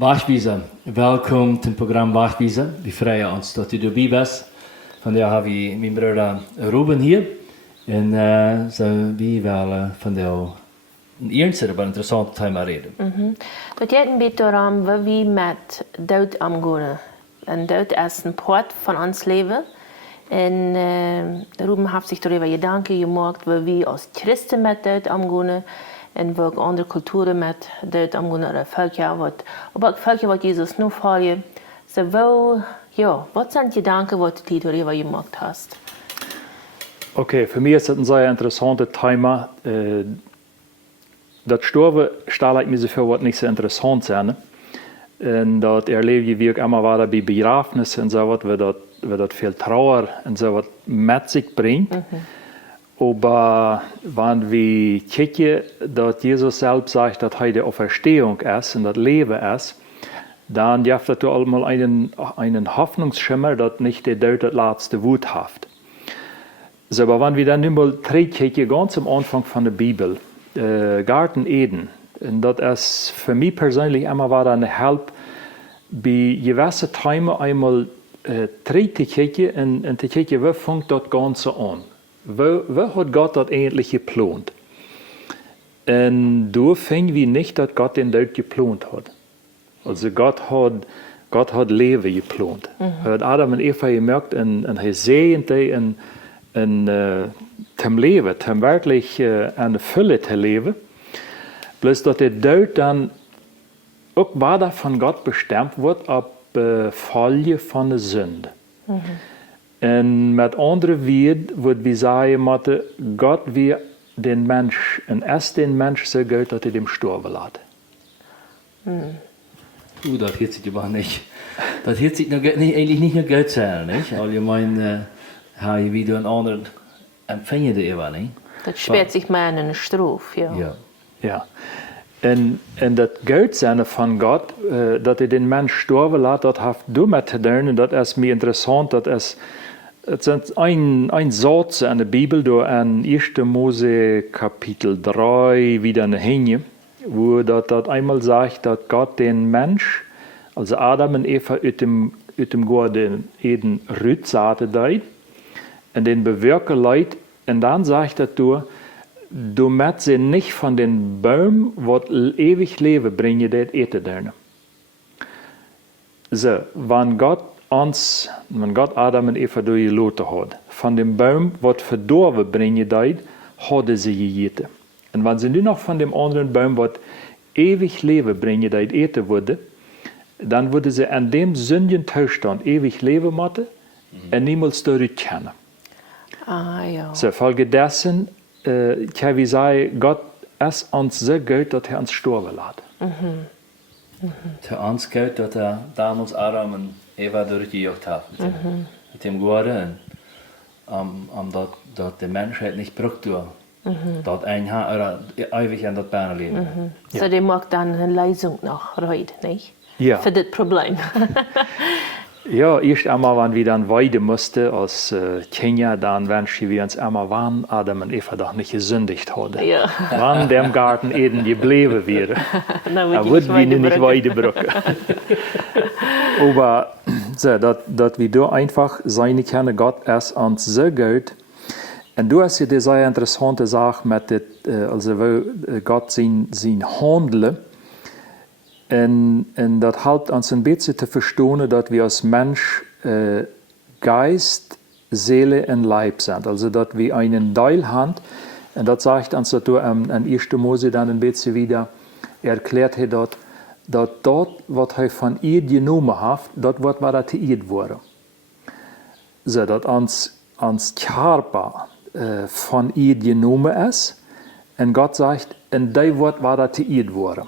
WajchWiesa, welkom zum Programm WajchWiesa. Wir freuen uns, dass du dabei bist. Von der habe ich meinen Bruder Ruben hier. Und wir wollen von der een ernstiger, maar interessant thema reden. Dat gaat een beetje om wat we met dood omgaan. En dood is een part van ons leven. En Ruben heeft zich darüber Gedanken gemaakt wat we als Christen met dood omgaan. En welke andere culturen met dood omgaan. Of ook volkje wat Jezus nu volgen. Wat zijn Gedanken wat du darüber gemaakt hast? Okay, für mich ist das ein sehr interessantes Thema. Dat Sterben stelle ich mir so vor, was nicht so interessant sein. Und das erlebe ich wirklich immer wieder bei Begrafnissen und so was, wie das viel Trauer und so was mit sich bringt. Aber wenn wir gucken, dass Jesus selbst sagt, dass er die Auferstehung ist und das Leben ist, dann gibt es auch einmal einen Hoffnungsschimmer, dass nicht der Tod das letzte Wort hat. So, aber wenn wir dann mal gucken, ganz am Anfang von der Bibel, Garten Eden. Und das ist für mich persönlich immer wieder eine Help, bei gewissen Themen einmal zu gucken und zu gucken, wie fängt das Ganze an? Wie hat Gott das eigentlich geplant? Und da finden wir nicht, dass Gott den Tod geplant hat. Also Gott hat Leben geplant. Er hat Adam und Eva gemerkt und er sehnt die zum Leben, zum wirklich eine Fülle zu leben. Bloß, dass der Tod dann auch weiter von Gott bestimmt wird, ab Folge von der Sünde. Und mit anderen Worten würde wir sagen, Gott will den Mensch, und erst den Mensch so gut, dass er dem sterben lässt. Das hört sich aber nicht. Das hört sich eigentlich nicht nur gut sein, nicht? Allgemein habe ich wieder einen anderen empfangen, der immer, nicht? Das schwert sich mal in eine Strophe, Ja. Und das Göttsein von Gott, dass er den Mensch sterben lässt, das hat damit zu tun, und das ist mir interessant, das ist ein Satz in der Bibel, da in 1. Mose Kapitel 3 wieder hinge, wo das einmal sagt, dass Gott den Mensch, also Adam und Eva, aus dem Garten Eden rütsaten deit, und den bewirken Leid, und dann sagt er, du möchtest sie nicht von den Bäumen, was ewig Leben bringen, das eten dürfen. So, wenn Gott Adam und Eva durchgelassen hat, von dem Baum, was verdorben bringen, das haben sie gegessen. Und wenn sie nur noch von dem anderen Baum, was ewig Leben bringen, das eten würde, dann würde sie an dem sündigen Zustand ewig leben müssen und niemals zurückkehren. So, folge dessen, kann wir sagen, Gott ist uns so gut, dass er uns sterben lässt. Zu uns gut, dass er damals Adam und Eva durchgejagt hat. Mit dem Garten. Dass die Menschheit nicht braucht, dort ewig an das Bein leben. So, die mag dann eine Lösung noch heute, nicht? Ja. Für das Problem. Ja, erst einmal, wenn wir dann weiden mussten als Kinder, dann wünschen wir uns einmal, wann Adam und Eva doch nicht gesündigt hadden. Ja. Wann dem Garten Eden geblieben wäre. Dann würden wir nicht weiterbrücken. Aber so, dass wir da einfach sein können, Gott ist uns so gut. Und du hast ja die sehr interessante Sache mit also Gott sein Handeln. Und das hilft uns ein bisschen zu verstehen, dass wir als Mensch Geist, Seele und Leib sind. Also, dass wir einen Teil haben. Und das sagt uns, dass an 1. Mose dann ein bisschen wieder erklärt hat, dass dort, was er von ihr genommen hat, dort wird was zu ihr wurde. So, dass uns Körper von ihr genommen ist. Und Gott sagt, und der wird was zu ihr wurde.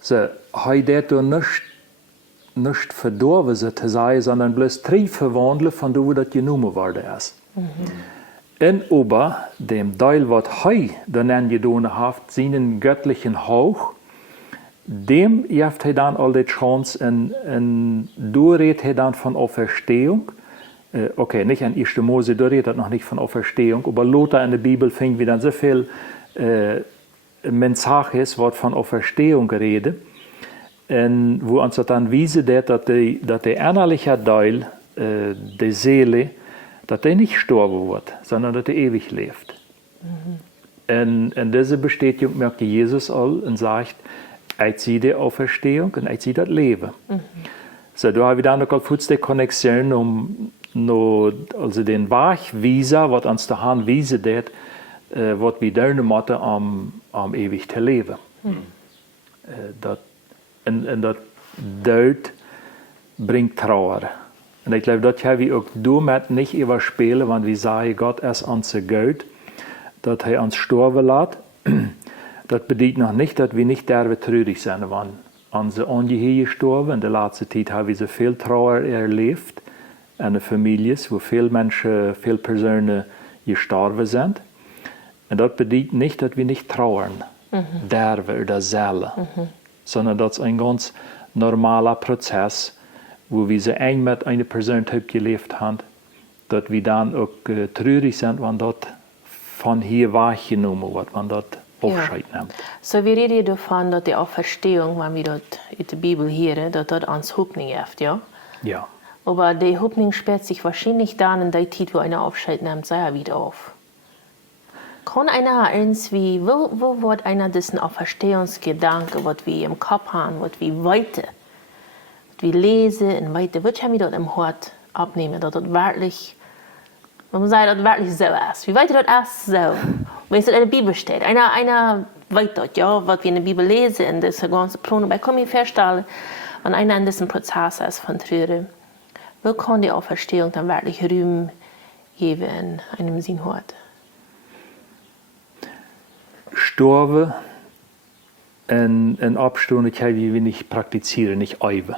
So, er hat nicht verdorben, so zu sein, sondern bloß verwandeln, von wo das genommen worden ist. Und aber dem Teil, was er dann getan hat, seinen göttlichen Hauch, dem gibt er dann all die Chance, und da redet er dann von Auferstehung. Okay, nicht an 1. Mose, da redet er noch nicht von Auferstehung, aber Lothar in der Bibel finden wir dann so viel Mensages, was von Auferstehung redet. En wo ons dat dan wijzen dat de innerlijke deel, de Seele, dat die nicht sterben wordt, sondern dat die ewig leeft. En diese Bestätigung merkte Jesus al en sagt, ich zie de Auferstehung en ich zie dat leven. So, da haben wir dann auch kurz die Konnexion also den WajchWiesa, was uns der Hand wiesen det, was wir dann moeten am ewig te leven. En dat Dood bringt Trauer. Und ich glaube, das haben wir auch damit nicht überspielen, wenn wir sagen, Gott ist unser Gott, dass er uns sterben lässt. Das bedeutet noch nicht, dass wir nicht derbe traurig sind, wenn unsere Angehörigen gestorben. In der letzten Zeit haben wir so viel Trauer erlebt in den Familien, wo viele Menschen, viele Personen gestorben sind. Und das bedeutet nicht, dass wir nicht trauern, derbe oder Seele, sondern das ist ein ganz normaler Prozess, wo wir so eng mit einer Person gelebt haben, dass wir dann auch traurig sind, wenn das von hier wahrgenommen wird, wenn das Abschied nimmt. So wir reden davon, dass die Auferstehung, wenn wir das in der Bibel hören, dass das uns Hoffnung gibt, ja? Ja. Aber die Hoffnung sperrt sich wahrscheinlich dann in der Zeit, wo einer Abschied nimmt, sei er wieder auf. Kann einer irgendwie, wo wird einer diesen Auferstehungsgedanke, was wir im Kopf haben, was wir weiter, was wir lesen und weiter, wird wir dort im Hort abnehmen, dass das wirklich, man sagt, dass das wirklich so ist. Wie weiter das ist, so. Wenn es in der Bibel steht, einer weiß das, ja, was wir in der Bibel lesen, und das ganze Plan, aber ich kann mir vorstellen, wenn einer in diesem Prozess ist von Trauer, wo kann die Auferstehung dann wirklich Raum geben in einem Sinnhort? Sterben und Abstehen können wir nicht praktizieren, nicht üben.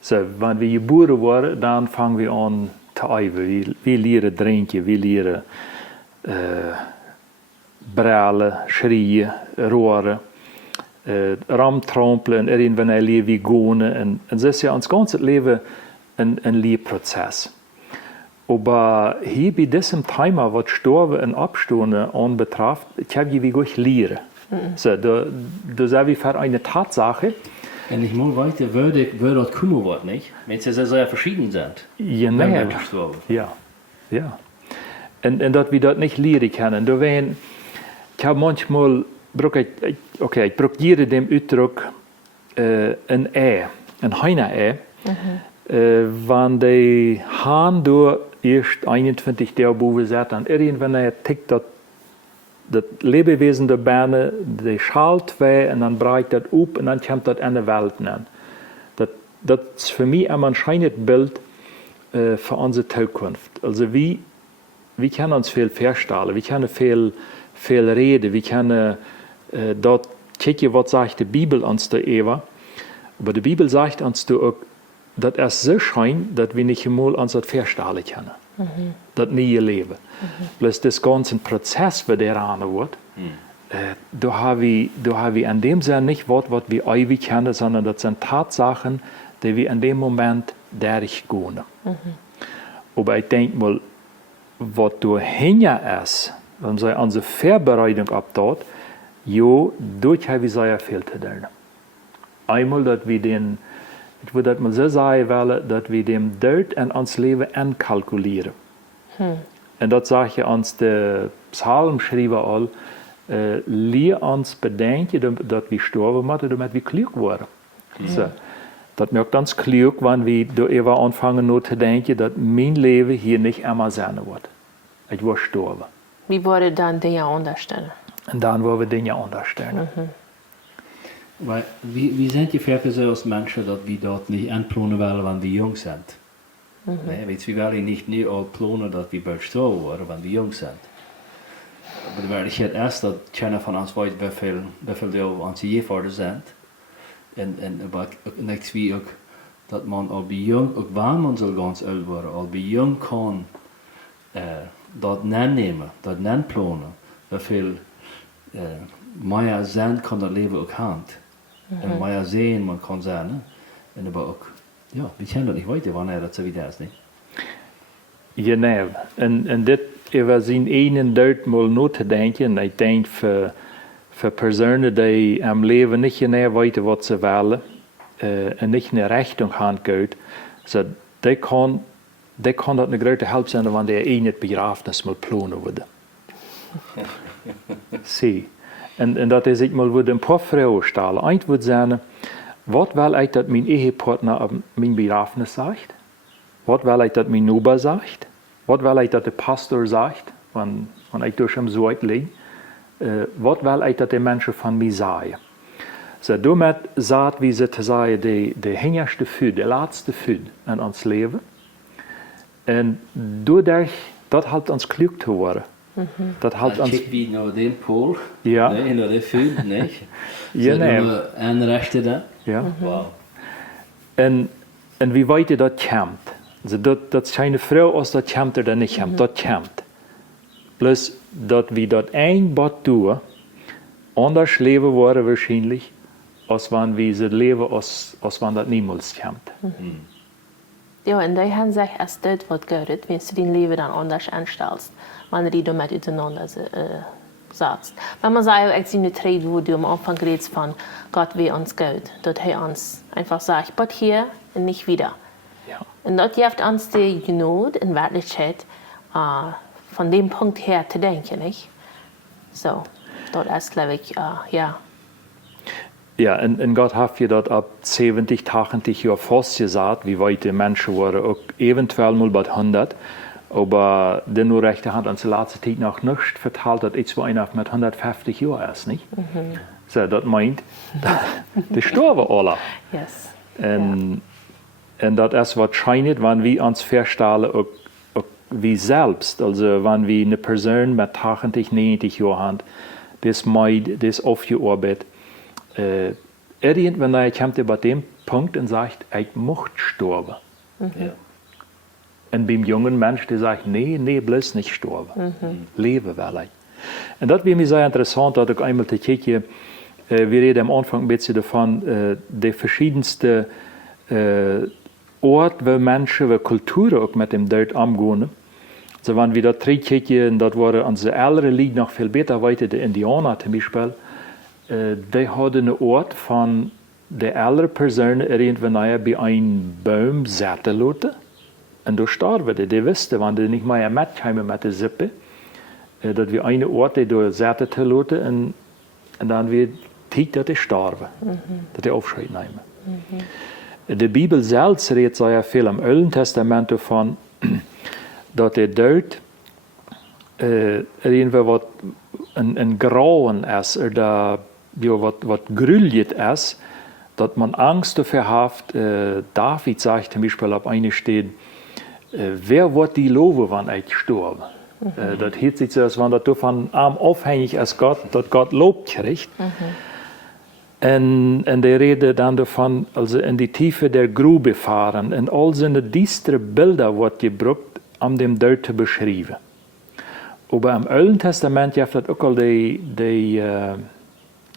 So, wenn wir geboren wurden, dann fangen wir an zu üben. Wir lernen trinken, wir lernen brüllen, schreien, roeren, ramtrampeln, irgendwann lernen wir gehen. Und das ist ja uns ganzes Leben ein Lehrprozess. Aber hier bei diesem Thema, was Sterben und Abstehen anbetrifft, können wir wirklich lernen. So, da sind wir für eine Tatsache. Und ich muss weiter, wo das kommen wird, nicht? Wenn sie sehr verschieden sind. Genau. Ja, ja. Und dass wir das nicht lernen können. Ich habe manchmal, ich brauche jeder dem Ausdruck ein Heine. Wenn die Hahn durch erst 21 der Buben sagt, dann irgendwann tickt das Lebewesen der Beine, die schalt weh und dann bricht das auf und dann kommt das in die Welt an. Das ist für mich ein schönes Bild für unsere Zukunft. Also wir können uns viel vorstellen, wir können viel reden, wir können dort gucken, was sagt die Bibel uns da Eva. Aber die Bibel sagt uns da auch, das ist so schön, dass wir nicht einmal uns das vorstellen können. Das neue Leben. Bloß das ganze Prozess, der daran wird, da haben wir in dem Sinne nicht was wir ewig kennen, sondern das sind Tatsachen, die wir in dem Moment durchgehen. Aber ich denke mal, was dahinter ist, wenn wir unsere Vorbereitung abtut, ja, dort haben wir sehr viel zu tun. Einmal, dass wir ich würde das mal so sagen, dass wir dem Tod in uns Leben ankalkulieren. Und das sagt ja uns der Psalmschreiber all, lehr uns bedenken, dass wir sterben müssen, damit wir klug werden. So, das merkt uns klug, wenn wir da anfangen nur zu denken, dass mein Leben hier nicht immer sein wird. Ich will sterben. Wie wurde dann Dinge unterstellen? Und dann wollen wir Dinge unterstellen. Weil wir sind ja so als Menschen, dass wir dort nicht anplanen wollen, wenn wir jung sind. Nee, wir wollen nicht nur auch planen, dass wir bald sterben werden, wenn wir jung sind. Aber weil ich jetzt erst, dass keiner von uns weiß, wie viel wir uns je vorder sind. Und ich wie auch, dass man auch bei jung, auch wenn man so ganz alt wird, auch bei jung kann, dort nehmen, dort planen, wie viel mehr sind kann das Leben auch haben. Und mehr sehen, man kann sagen, und aber auch, ja, wir kennen das nicht weiter, wann das so wieder ist, nicht? Genau. Und das über sein einen Tod mal nachzudenken, ich denke für Personen, die am Leben nicht genau weiter was sie wollen, en nicht eine Richtung hand geht, so, die kann das eine große Hilfe sein, wenn der nicht Begrafnis mal planen würde. Sie. En dat is ik mal een paar Frauen stellen. Eén würde sagen, wat wil ik dat mijn Ehepartner op mijn begrafenis zegt? Wat wil ik dat mijn Opa zegt? Wat wil ik dat de pastor zegt, wanneer ik durch hem zo uitleg? Wat wil ik dat de mensen van mij zeggen? So, damit sagt, wie sie zu sagen, de hingerste Füd, de laatste Füd in ons leven. En doordat, dat helpt ons klug te worden. Dat helpt ons... Check wie naar den Pool, Ja. nee, naar de Füd, nee. Ja, nee. En rechte dat. Ja. Wow. En wie weet je dat kjemt? Also dat zijn vrouw als dat kjemt er dan niet kjemt, dat kjemt. Plus dat we dat één bad doen, anders leven worden waarschijnlijk, als wanneer we ze leven als wanneer dat niemals kjemt. Ja, en die haben sich als das was gehört, wenn du dein Leben dann anders anstellst, wenn du damit auseinander setzt. Wenn man sagt, ich sehe eine Trade, wo du am Anfang redest von Gott wie uns Geld, dass er uns einfach sagt, but hier und nicht wieder. Ja. Und das gibt uns die Genot in Wirklichkeit, von dem Punkt her zu denken, nicht? So, das ist, glaube ich, ja. Ja, en Gott hat je dat ab 70, 80 jaar vastgezet, wie weit die Menschen waren, auch eventuell mal bei 100. Aber der nur rechte Hand an der letzten Zeit noch nicht verteilt, dass ich einer mit 150 Jahren ist, nicht? So, das meint, die sterben alle. Yes. En dat is wahrscheinlich, wenn wir uns verstellen, auch wie selbst, also wenn wir eine Person mit 80, 90 Jahren haben, das meint, das aufgearbeitet, irgendwann kommt er bei dem Punkt und sagt, ich möchte sterben. Ja. Und beim jungen Mensch, der sagt, nee, bloß nicht sterben. Leben will ich. Und das wäre mir sehr interessant, dass ich einmal zu kijken, wir reden am Anfang ein bisschen davon, die verschiedensten Orte, wo Menschen, wo Kulturen auch mit dem Tod umgehen. So, wenn wir da kijken, das waren unsere ältere Lied noch viel besser weiter, die Indianer zum Beispiel, die hadden een Ort van de ältere Personen irgendwann bei einem Baum zitten laten. En daar starven die. Die wisten, wanneer die niet meer metkwamen met de Sippe, dat we een Ort die door zitten te laten en dan weer tijd dat die starven. Dat die afscheid nemen. De Bibel zelf redt sehr viel im Alten Testament davon, dat der Dood irgendwie wat een Grauen ist, oder ja, wat grüljet ist, dass man Angst dafür hat. David sagt zum Beispiel auf eine Stelle, wer wird die loben, wenn ich sterbe? Das hört sich so, als wenn das davon arm aufhängig ist, dass Gott Lob kriegt. Und der Rede dann davon, also in die Tiefe der Grube fahren, und all seine düstere Bilder wird gebraucht, um den Tod zu beschreiben. Aber im Alten Testament gibt es auch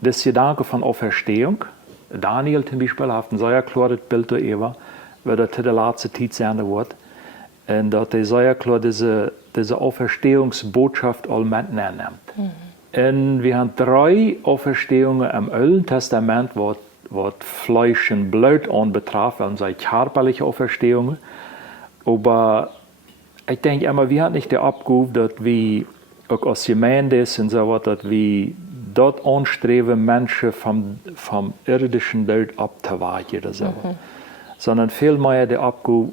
das Gedanke von Auferstehung. Daniel zum Beispiel hat ein sehr klares Bild darüber, wie das in der letzten Zeit sein wird. Und dass er sehr klar diese Auferstehungsbotschaft all mitnimmt. Und wir haben 3 Auferstehungen im Alten Testament, was Fleisch und Blut anbetrifft, und seine körperliche Auferstehungen. Aber ich denke immer, wir haben nicht den Abruf, dass wir auch als Gemeinde und so was, dass wir dort anstreben, Menschen vom irdischen Tod abzuweichen oder so. Sondern vielmehr der Abruf,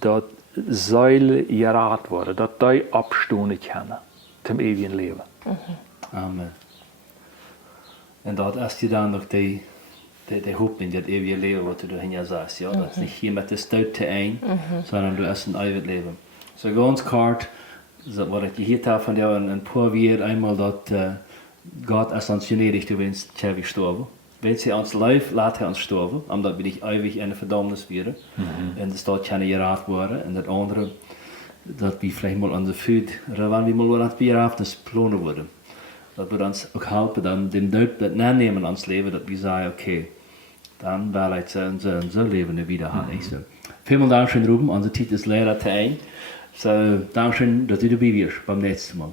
dass Säule gerat worden, dass die abstehen können zum ewigen Leben. Amen. En dat is je dan nog die hoop in dat eeuwige leven wat du dahin ja sagst, ja, dat is niet hier met de stoot te eind, sondern du hast ein eeuwig Leben. So ganz kort, wat ik hier heb van jou een paar weer einmal dat Gott ist uns gnädig, du willst ewig sterben. Wenn sie uns lebt, laat ons sterben, omdat we niet eeuwig in de verdammnis werden. En dat dort keine geraad worden. En dat andere, dat we vielleicht mal an de Füd, wanneer we mal aan het begrafenis plannen worden. Dat we ons ook helpen, dan den Dood dat nemen ons leven, dat we zeggen, okay, dann will ich so Leben wieder haben. So. Vielen Dank, Ruben, unsere Zeit ist leider zu Ende. So, danke schön, dass du dabei bist beim nächsten Mal.